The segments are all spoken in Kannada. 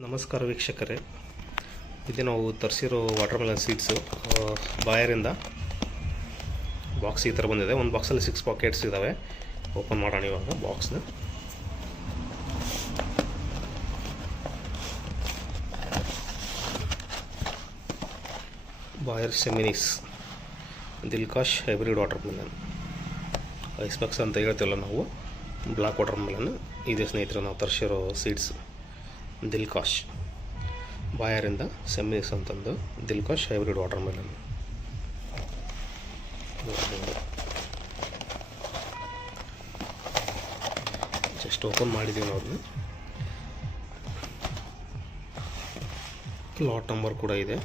ನಮಸ್ಕಾರ ವೀಕ್ಷಕರೇ, ಇದು ನಾವು ತರಿಸಿರೋ ವಾಟರ್ಮೆಲನ್ ಸೀಡ್ಸು ಬಾಯರಿಂದ ಬಾಕ್ಸ್ ಈ ಥರ ಬಂದಿದೆ. ಒಂದು ಬಾಕ್ಸಲ್ಲಿ 6 ಪಾಕೆಟ್ಸ್ ಇದ್ದಾವೆ. ಓಪನ್ ಮಾಡೋಣ ಇವಾಗ ಬಾಕ್ಸ್ನ. ಬಾಯರ್ ಸೆಮಿನಿಸ್ ದಿಲ್ಕಾಶ್ ಹೈಬ್ರಿಡ್ ವಾಟರ್ಮೆಲನ್ ಐಸ್ಬಾಕ್ಸ್ ಅಂತ ಹೇಳ್ತೀವಲ್ಲ ನಾವು, ಬ್ಲ್ಯಾಕ್ ವಾಟರ್ಮೆಲನ್. ಇದೆ ಸ್ನೇಹಿತರೆ ನಾವು ತರಿಸಿರೋ ಸೀಡ್ಸ್. ದಿಲ್ಕಾಶ್ ಬಾಯರಿಂದ ಸೆಮಿನಿಸ್ ಅಂತಂದು Dilkash hybrid watermelon. Just open ಮಾಡಿದ್ದೀವಿ ನಾವು. ಲಾಟ್ ನಂಬರ್ ಕೂಡ ಇದೆ.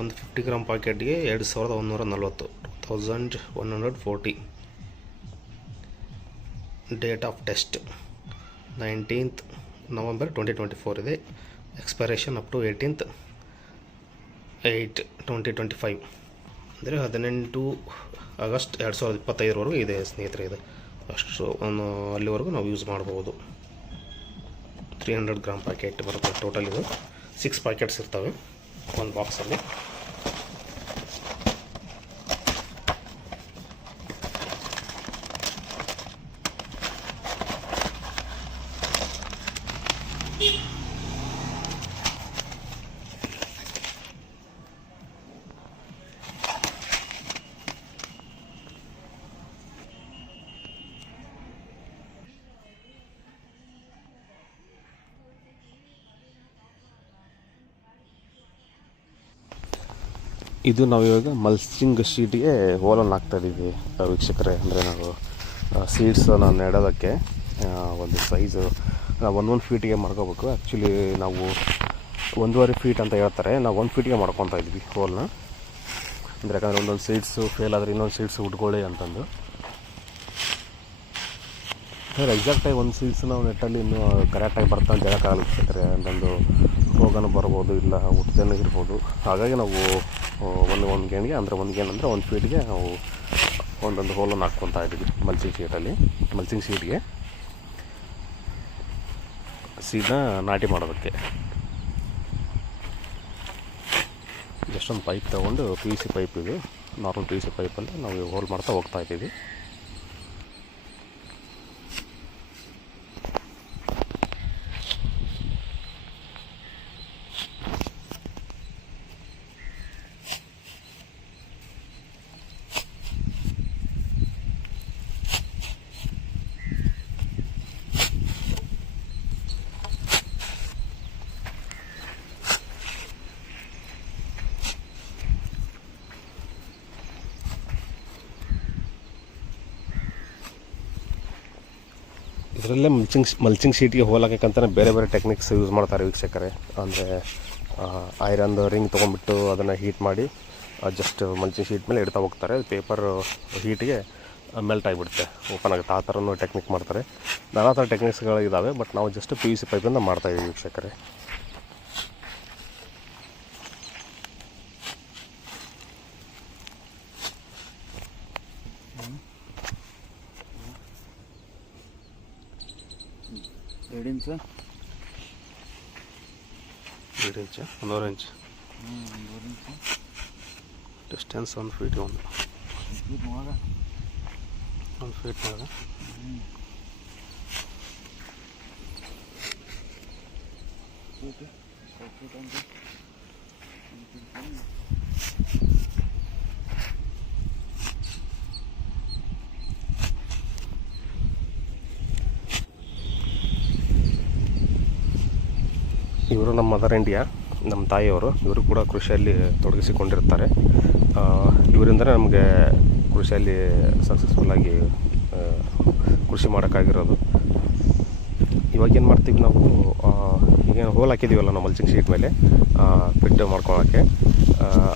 ಒಂದು 50 ಗ್ರಾಮ್ ಪ್ಯಾಕೆಟ್ಗೆ 2140, 2140. Date of test 19th November 2024 ಇದೆ. ಎಕ್ಸ್ಪೈರೇಷನ್ ಅಪ್ ಟು 18th 8 2025, ಅಂದರೆ 18 ಆಗಸ್ಟ್ 2025 ಇದೆ ಸ್ನೇಹಿತರೆ. ಇದು ಅಷ್ಟು ಅಲ್ಲಿವರೆಗೂ ನಾವು ಯೂಸ್ ಮಾಡ್ಬೋದು. 300 ಗ್ರಾಮ್ ಪ್ಯಾಕೆಟ್ ಬರುತ್ತೆ ಟೋಟಲ್. ಇದು 6 ಪ್ಯಾಕೆಟ್ಸ್ ಇರ್ತವೆ ಒಂದು ಬಾಕ್ಸಲ್ಲಿ. ಇದು ನಾವು ಇವಾಗ ಮಲ್ಚಿಂಗ್ ಶೀಟ್ಗೆ ಹೋಲನ್ನು ಹಾಕ್ತಾಯಿದ್ದೀವಿ ವೀಕ್ಷಕರೇ. ಅಂದರೆ ನಾವು ಸೀಡ್ಸ್ ನಾನು ನೆಡೋದಕ್ಕೆ ಒಂದು ಸೈಜು ನಾವು 1 ಫೀಟಿಗೆ ಮಾಡ್ಕೋಬೇಕು. ಆ್ಯಕ್ಚುಲಿ ನಾವು 1.5 ಫೀಟ್ ಅಂತ ಹೇಳ್ತಾರೆ, ನಾವು 1 ಫೀಟಿಗೆ ಮಾಡ್ಕೊತಾ ಇದ್ವಿ ಹೋಲನ್ನ. ಅಂದರೆ ಯಾಕಂದರೆ ಒಂದೊಂದು ಸೀಡ್ಸು ಫೇಲ್ ಆದರೆ ಇನ್ನೊಂದು ಸೀಡ್ಸ್ ಉಟ್ಕೊಳ್ಳಿ ಅಂತಂದು. ಸರ್ ಎಕ್ಸಾಕ್ಟಾಗಿ ಒಂದು ಸೀಡ್ಸ್ ನಾವು ನೆಟ್ಟಲ್ಲಿ ಇನ್ನೂ ಕರೆಕ್ಟಾಗಿ ಬರ್ತಾ ಅಂತ ಹೇಳೋಕ್ಕಾಗಲ್ಲ ವೀಕ್ಷಕರೇ. ಅಂತಂದು ರೋಗನೂ ಬರ್ಬೋದು, ಇಲ್ಲ ಹುಟ್ಟದೇನೂ ಇರ್ಬೋದು. ಹಾಗಾಗಿ ನಾವು ಒಂದು ಗೇಣಿಗೆ ಅಂದರೆ ಒಂದು ಗೇಣ್ ಅಂದರೆ 1 ಫೀಟ್ಗೆ ನಾವು ಒಂದೊಂದು ಹೋಲನ್ನು ಹಾಕ್ಕೊತಾ ಇದ್ದೀವಿ ಮಲ್ಚಿಂಗ್ ಶೀಟ್ಗೆ ಸೀಡನ್ನ ನಾಟಿ ಮಾಡೋದಕ್ಕೆ. ಜಸ್ಟ್ ಒಂದು ಪೈಪ್ ತೊಗೊಂಡು PVC ಪೈಪ್, ಇದು ನಾರ್ಮಲ್ PVC ಪೈಪಲ್ಲಿ ನಾವು ಹೋಲ್ ಮಾಡ್ತಾ ಹೋಗ್ತಾ ಇದ್ದೀವಿ. ಇದರಲ್ಲೇ ಮಲ್ಚಿಂಗ್ ಶೀಟ್ಗೆ ಹೋಲ್ ಹಾಕಕ್ಕಂತಲೇ ಬೇರೆ ಬೇರೆ ಟೆಕ್ನಿಕ್ಸ್ ಯೂಸ್ ಮಾಡ್ತಾರೆ ವೀಕ್ಷಕರೇ. ಅಂದರೆ ಐರನ್ದು ರಿಂಗ್ ತೊಗೊಂಡ್ಬಿಟ್ಟು ಅದನ್ನು ಹೀಟ್ ಮಾಡಿ ಜಸ್ಟ್ ಮಲ್ಚಿಂಗ್ ಶೀಟ್ ಮೇಲೆ ಇಡ್ತಾ ಹೋಗ್ತಾರೆ. ಪೇಪರ್ ಹೀಟಿಗೆ ಮೆಲ್ಟ್ ಆಗಿಬಿಡುತ್ತೆ, ಓಪನ್ ಆಗುತ್ತೆ. ಆ ಥರನೂ ಟೆಕ್ನಿಕ್ ಮಾಡ್ತಾರೆ. ನಾನಾ ಥರ ಟೆಕ್ನಿಕ್ಸ್ಗಳು ಇದ್ದಾವೆ, ಬಟ್ ನಾವು ಜಸ್ಟ್ PVC ಪೈಪಿಂದ ಮಾಡ್ತಾಯಿದ್ದೀವಿ ವೀಕ್ಷಕರೇ. ಎರಡು ಇಂಚು 1.5 ಇಂಚ್ ಡಿಸ್ಟೆನ್ಸ್ 1 ಫೀಟ್. 1 ಫೀಟ್ ಒಳಗೆ ಇವರು ನಮ್ಮ ಮದರ್ ಇಂಡಿಯಾ, ನಮ್ಮ ತಾಯಿಯವರು. ಇವರು ಕೂಡ ಕೃಷಿಯಲ್ಲಿ ತೊಡಗಿಸಿಕೊಂಡಿರ್ತಾರೆ. ಇವರಿಂದಲೇ ನಮಗೆ ಕೃಷಿಯಲ್ಲಿ ಸಕ್ಸಸ್ಫುಲ್ಲಾಗಿ ಕೃಷಿ ಮಾಡೋಕ್ಕಾಗಿರೋದು. ಇವಾಗೇನು ಮಾಡ್ತೀವಿ ನಾವು, ಈಗೇನು ಹೋಲ್ ಹಾಕಿದ್ದೀವಲ್ಲ ನಾವು ಮಲ್ಚಿಂಗ್ ಶೀಟ್ ಮೇಲೆ ಫಿಟ್ ಮಾಡ್ಕೊಳ್ಳೋಕ್ಕೆ,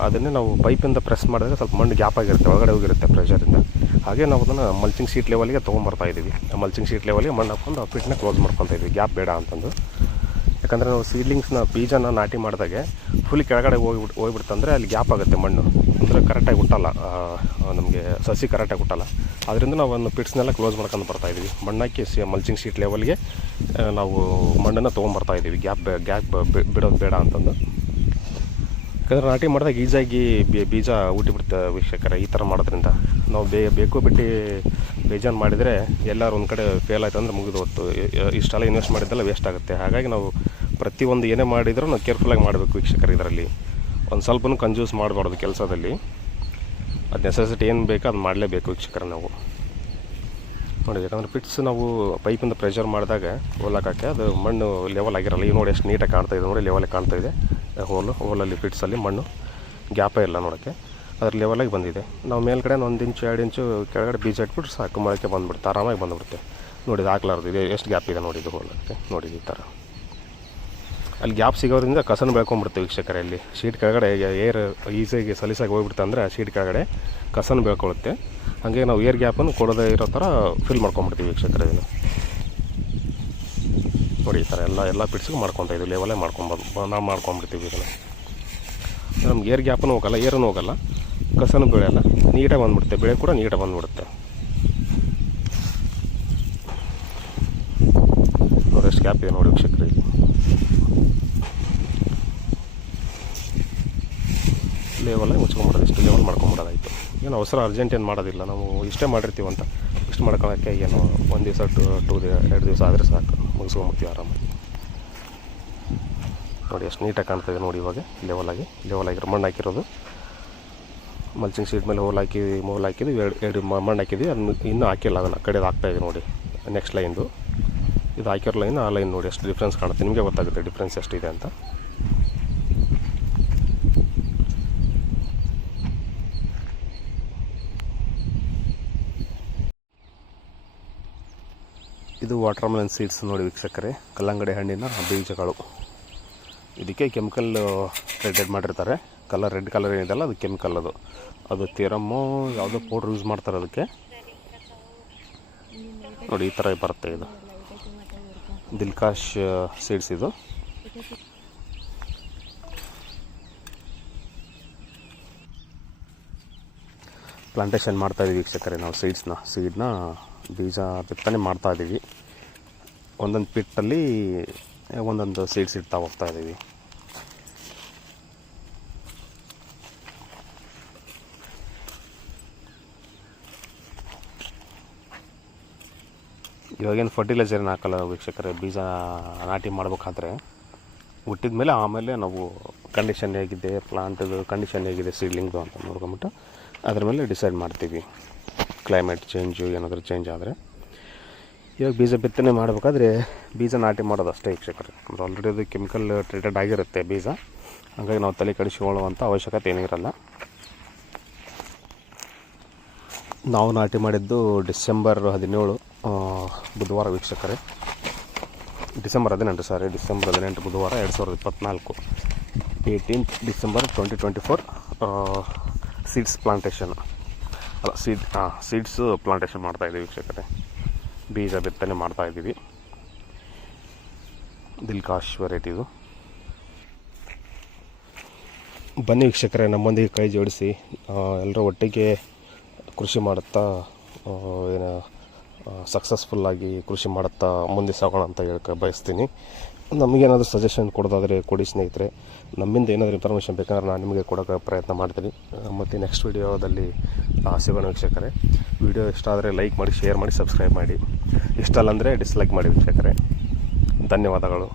ಅದನ್ನೇ ನಾವು ಪೈಪಿಂದ ಪ್ರೆಸ್ ಮಾಡಿದ್ರೆ ಸ್ವಲ್ಪ ಮಣ್ಣು ಗ್ಯಾಪ್ ಆಗಿರುತ್ತೆ, ಒಳಗಡೆ ಹೋಗಿರುತ್ತೆ ಪ್ರೆಷರಿಂದ. ಹಾಗೆ ನಾವು ಅದನ್ನು ಮಲ್ಚಿಂಗ್ ಶೀಟ್ ಲೆವೆಲ್ಗೆ ತೊಗೊಂಬರ್ತಾಯಿದ್ದೀವಿ. ಮಲ್ಚಿಂಗ್ ಶೀಟ್ ಲೆವೆಲ್ಗೆ ಮಣ್ಣು ಹಾಕ್ಕೊಂಡು ಆ ಫಿಟ್ನ ಕ್ಲೋಸ್ ಮಾಡ್ಕೊತಾ ಇದ್ದೀವಿ, ಗ್ಯಾಪ್ ಬೇಡ ಅಂತಂದು. ಯಾಕಂದರೆ ನಾವು ಸೀಡ್ಲಿಂಗ್ಸ್ನ ಬೀಜನ ನಾಟಿ ಮಾಡಿದಾಗೆ ಫುಲ್ ಕೆಳಗಡೆ ಹೋಗ್ಬಿಡ್ತಂದರೆ ಅಲ್ಲಿ ಗ್ಯಾಪ್ ಆಗುತ್ತೆ ಮಣ್ಣು, ಅಂದರೆ ಕರೆಕ್ಟಾಗಿ ಹುಟ್ಟಲ್ಲ, ನಮಗೆ ಸಸಿ ಕರೆಕ್ಟಾಗಿ ಹುಟ್ಟಲ್ಲ. ಅದರಿಂದ ನಾವು ಒಂದು ಪಿಟ್ಸ್ನೆಲ್ಲ ಕ್ಲೋಸ್ ಮಾಡ್ಕೊಂಡು ಬರ್ತಾಯಿದ್ದೀವಿ. ಮಣ್ಣಾಕಿ ಮಲ್ಚಿಂಗ್ ಶೀಟ್ ಲೆವೆಲ್ಗೆ ನಾವು ಮಣ್ಣನ್ನು ತೊಗೊಂಬರ್ತಾಯಿದ್ದೀವಿ, ಗ್ಯಾಪ್ ಬಿಡೋದು ಬೇಡ ಅಂತಂದು. ಯಾಕಂದರೆ ನಾಟಿ ಮಾಡಿದಾಗ ಈಸಾಗಿ ಬೀಜ ಹುಟ್ಟಿಬಿಡುತ್ತೆ ವೀಕ್ಷಕರೇ. ಈ ಥರ ಮಾಡೋದ್ರಿಂದ ನಾವು ಬೇಕು ಬಿಟ್ಟು ಬೇಜಾನ್ ಮಾಡಿದರೆ ಎಲ್ಲರೂ ಒಂದು ಕಡೆ ಫೇಲ್ ಆಯ್ತು ಅಂದರೆ ಮುಗಿದು ಹೊತ್ತು ಇಷ್ಟೆಲ್ಲ ಇನ್ವೆಸ್ಟ್ ಮಾಡಿದ್ದೆಲ್ಲ ವೇಸ್ಟ್ ಆಗುತ್ತೆ. ಹಾಗಾಗಿ ನಾವು ಪ್ರತಿಯೊಂದು ಏನೇ ಮಾಡಿದರೂ ನಾವು ಕೇರ್ಫುಲ್ಲಾಗಿ ಮಾಡಬೇಕು ವೀಕ್ಷಕರು. ಇದರಲ್ಲಿ ಒಂದು ಸ್ವಲ್ಪನೂ ಕಂಜ್ಯೂಸ್ ಮಾಡಬಾರ್ದು ಕೆಲಸದಲ್ಲಿ. ಅದು ನೆಸೆಸಿಟಿ ಏನು ಬೇಕೋ ಅದು ಮಾಡಲೇಬೇಕು ವೀಕ್ಷಕರೇ ನಾವು ನೋಡಿ. ಯಾಕಂದರೆ ಪಿಟ್ಸ್ ನಾವು ಪೈಪಿಂದ ಪ್ರೆಷರ್ ಮಾಡಿದಾಗ ಹೋಲಾಕಕ್ಕೆ ಅದು ಮಣ್ಣು ಲೆವೆಲ್ ಆಗಿರಲ್ಲ. ಈಗ ನೋಡಿ ಎಷ್ಟು ನೀಟಾಗಿ ಕಾಣ್ತಾಯಿದೆ, ನೋಡಿ ಲೆವೆಲಾಗಿ ಕಾಣ್ತಾಯಿದೆ ಹೋಲಲ್ಲಿ ಪಿಟ್ಸಲ್ಲಿ ಮಣ್ಣು ಗ್ಯಾಪೇ ಇಲ್ಲ ನೋಡೋಕ್ಕೆ, ಅದ್ರ ಲೆವೆಲಾಗಿ ಬಂದಿದೆ. ನಾವು ಮೇಲ್ಗಡೆ 1 ಇಂಚು 2 ಇಂಚು ಕೆಳಗಡೆ ಬೀಜ ಇಟ್ಬಿಟ್ಟು ಸಾಕು, ಮೊಳಕೆ ಬಂದುಬಿಡುತ್ತೆ, ಆರಾಮಾಗಿ ಬಂದುಬಿಡುತ್ತೆ. ನೋಡಿ ಇದು ಹಾಕ್ಲಾರ್ದು ಇದೆ ಎಷ್ಟು ಗ್ಯಾಪ್ ಇದೆ ನೋಡಿ ಇದು ಹೋಲಕ್ಕೆ. ನೋಡಿ ಈ ಥರ ಅಲ್ಲಿ ಗ್ಯಾಪ್ ಸಿಗೋದ್ರಿಂದ ಕಸನ ಬೆಳ್ಕೊಂಬಿಡುತ್ತೆ ವೀಕ್ಷಕರೇ. ಅಲ್ಲಿ ಶೀಟ್ ಕೆಳಗಡೆ ಏರ್ ಈಸಿಯಾಗಿ ಸಲೀಸಾಗಿ ಹೋಗ್ಬಿಡುತ್ತೆ ಅಂದರೆ ಆ ಶೀಟ್ ಕೆಳಗಡೆ ಕಸನ ಬೆಳ್ಕೊಳ್ಳುತ್ತೆ. ಹಾಗೆ ನಾವು ಏರ್ ಗ್ಯಾಪನ್ನು ಕೊಡೋದೇ ಇರೋ ಥರ ಫಿಲ್ ಮಾಡ್ಕೊಂಬಿಡ್ತೀವಿ ವೀಕ್ಷಕರೇ. ಇದನ್ನು ನೋಡಿ ಈ ಥರ ಎಲ್ಲ ಪಿಟ್ಸ್ಗೂ ಮಾಡ್ಕೊತಾ ಇದ್ದೀವಿ, ಲೆವೆಲೇ ನಾವು ಮಾಡ್ಕೊಂಬಿಡ್ತೀವಿ. ಇದನ್ನು ನಮ್ಗೆ ಏರ್ ಗ್ಯಾಪನ್ನು ಹೋಗಲ್ಲ, ಏರನ್ನು ಹೋಗಲ್ಲ, ಕಸನೂ ಬೆಳೆಯಲ್ಲ, ನೀಟಾಗಿ ಬಂದುಬಿಡುತ್ತೆ, ಬೆಳೆ ಕೂಡ ನೀಟಾಗಿ ಬಂದುಬಿಡುತ್ತೆ. ನೋಡಿ ಎಷ್ಟು ಗ್ಯಾಪ್ ಇದೆ ನೋಡಿ ವೀಕ್ಷಕರೇ. ಲೆವೆಲಾಗಿ ಮುಚ್ಕೊಂಬಿಡೋದು, ಇಷ್ಟು ಲೆವೆಲ್ ಮಾಡ್ಕೊಂಬಿಡೋದಾಯಿತು. ಏನು ಅವಸರ ಅರ್ಜೆಂಟ್ ಏನು ಮಾಡೋದಿಲ್ಲ, ನಾವು ಇಷ್ಟೇ ಮಾಡಿರ್ತೀವಂತ ಇಷ್ಟು ಮಾಡ್ಕೊಳ್ಳೋಕ್ಕೆ ಏನು 1 ದಿವಸ 2 ದಿವಸ ಆದರೆ ಸಾಕು, ಮುಗಿಸ್ಕೊಂಬಿಡ್ತೀವಿ ಆರಾಮಾಗಿ. ನೋಡಿ ಎಷ್ಟು ನೀಟಾಗಿ ಕಾಣ್ತಾಯಿದೆ ನೋಡಿ. ಇವಾಗ ಲೆವೆಲಾಗಿರೋ ಮಣ್ಣು ಹಾಕಿರೋದು, ಮಲ್ಚಿಂಗ್ ಶೀಟ್ ಮೇಲೆ ಹೋಲ್ ಹಾಕಿದ್ವಿ, 2 ಮಣ್ಣು ಹಾಕಿದ್ವಿ. ಅದನ್ನು ಇನ್ನೂ ಹಾಕಿಲ್ಲ, ಅದನ್ನು ಕಡೆದು ಹಾಕ್ತಾಯಿದೆ ನೋಡಿ. ನೆಕ್ಸ್ಟ್ ಲೈನ್ದು ಇದು ಹಾಕಿರೋ ಲೈನ್, ಆ ಲೈನ್ ನೋಡಿ ಎಷ್ಟು ಡಿಫ್ರೆನ್ಸ್ ಕಾಣುತ್ತೆ, ನಿಮಗೆ ಗೊತ್ತಾಗುತ್ತೆ ಡಿಫ್ರೆನ್ಸ್ ಎಷ್ಟಿದೆ ಅಂತ. ಇದು ವಾಟರ್ ಮೆಲನ್ ಸೀಡ್ಸ್ ನೋಡಿ ವೀಕ್ಷಕರೇ, ಕಲ್ಲಂಗಡಿ ಹಣ್ಣಿನ ಬೀಜಗಳು. ಇದಕ್ಕೆ ಕೆಮಿಕಲ್ ರೆಡ್ ಮಾಡಿರ್ತಾರೆ, ರೆಡ್ ಕಲರ್ ಏನಿದೆಲ್ಲ ಅದು ಕೆಮಿಕಲ್, ಅದು ಥಿರಮ್ಮು ಯಾವುದೋ ಪೌಡ್ರ್ ಯೂಸ್ ಮಾಡ್ತಾರೆ ಅದಕ್ಕೆ. ನೋಡಿ ಈ ಥರ ಬರುತ್ತೆ. ಇದು ದಿಲ್ಕಾಶ್ ಸೀಡ್ಸ್. ಇದು ಪ್ಲಾಂಟೇಶನ್ ಮಾಡ್ತಾಯಿದ್ದೀವಿ ವೀಕ್ಷಕರೇ ನಾವು. ಸೀಡ್ನ ಬೀಜ ಬಿತ್ತನೆ ಮಾಡ್ತಾಯಿದ್ದೀವಿ. ಒಂದೊಂದು ಪಿಟ್ಟಲ್ಲಿ ಒಂದೊಂದು ಸೀಡ್ಸ್ ಇಡ್ತಾ ಹೋಗ್ತಾಯಿದ್ದೀವಿ. ಇವಾಗೇನು ಫರ್ಟಿಲೈಸರ್ ಏನು ಹಾಕಲ್ಲ ವೀಕ್ಷಕರೇ. ಬೀಜ ನಾಟಿ ಮಾಡ್ಬೇಕಾದ್ರೆ ಹುಟ್ಟಿದ ಮೇಲೆ ಆಮೇಲೆ ನಾವು ಕಂಡೀಷನ್ ಹೇಗಿದೆ, ಪ್ಲಾಂಟದು ಕಂಡೀಷನ್ ಹೇಗಿದೆ, ಸೀಡ್ಲಿಂಗ್ದು ಅಂತ ನೋಡ್ಕೊಂಬಿಟ್ಟು ಅದ್ರ ಮೇಲೆ ಡಿಸೈಡ್ ಮಾಡ್ತೀವಿ. ಕ್ಲೈಮೇಟ್ ಚೇಂಜು ಏನಾದರೂ ಚೇಂಜ್ ಆದರೆ. ಇವಾಗ ಬೀಜ ಬಿತ್ತನೆ ಮಾಡಬೇಕಾದ್ರೆ ಬೀಜ ನಾಟಿ ಮಾಡೋದು ಅಷ್ಟೇ ವೀಕ್ಷಕರೇ. ಅಂದರೆ ಆಲ್ರೆಡಿ ಅದು ಕೆಮಿಕಲ್ ಟ್ರೀಟೆಡ್ ಆಗಿರುತ್ತೆ ಬೀಜ, ಹಾಗಾಗಿ ನಾವು ತಲೆ ಕೆಡಿಸ್ಕೊಳ್ಳುವಂಥ ಅವಶ್ಯಕತೆ ಏನಿರಲ್ಲ. ನಾವು ನಾಟಿ ಮಾಡಿದ್ದು ಡಿಸೆಂಬರ್ 17 ಬುಧವಾರ ವೀಕ್ಷಕರೇ. ಡಿಸೆಂಬರ್ 18 ಬುಧವಾರ 2024, 18th December 2024. ಸೀಡ್ಸ್ ಪ್ಲಾಂಟೇಶನ್ ಅಲ್ಲ, ಸೀಡ್ಸು ಪ್ಲಾಂಟೇಶನ್ ಮಾಡ್ತಾಯಿದ್ದೀವಿ ವೀಕ್ಷಕರೇ. ಬೀಜ ಬಿತ್ತನೆ ಮಾಡ್ತಾಯಿದ್ದೀವಿ. ದಿಲ್ಕಾಶ್ ವೆರೈಟಿದು. ಬನ್ನಿ ವೀಕ್ಷಕರೇ, ನಮ್ಮೊಂದಿಗೆ ಕೈ ಜೋಡಿಸಿ ಎಲ್ಲರೂ ಒಟ್ಟಿಗೆ ಕೃಷಿ ಮಾಡುತ್ತಾ ಏನು ಸಕ್ಸಸ್ಫುಲ್ಲಾಗಿ ಕೃಷಿ ಮಾಡುತ್ತಾ ಮುಂದೆ ಸಾಗೋಣ ಅಂತ ಬಯಸ್ತೀನಿ. ನಮಗೇನಾದರೂ ಸಜೆಷನ್ ಕೊಡೋದಾದರೆ ಕೊಡಿ ಸ್ನೇಹಿತರೆ. ನಮ್ಮಿಂದ ಏನಾದರೂ ಇನ್ಫಾರ್ಮೇಷನ್ ಬೇಕಾದ್ರೆ ನಾನು ನಿಮಗೆ ಕೊಡೋಕ್ಕೆ ಪ್ರಯತ್ನ ಮಾಡ್ತೀನಿ. ಮತ್ತು ನೆಕ್ಸ್ಟ್ ವೀಡಿಯೋದಲ್ಲಿ ಸಿಗೋಣ ವೀಕ್ಷಕರೇ. ವಿಡಿಯೋ ಇಷ್ಟ ಆದರೆ ಲೈಕ್ ಮಾಡಿ, ಶೇರ್ ಮಾಡಿ, ಸಬ್ಸ್ಕ್ರೈಬ್ ಮಾಡಿ. ಇಷ್ಟ ಅಲ್ಲ ಅಂದರೆ ಡಿಸ್ಲೈಕ್ ಮಾಡಿ ವೀಕ್ಷಕರೇ. ಧನ್ಯವಾದಗಳು.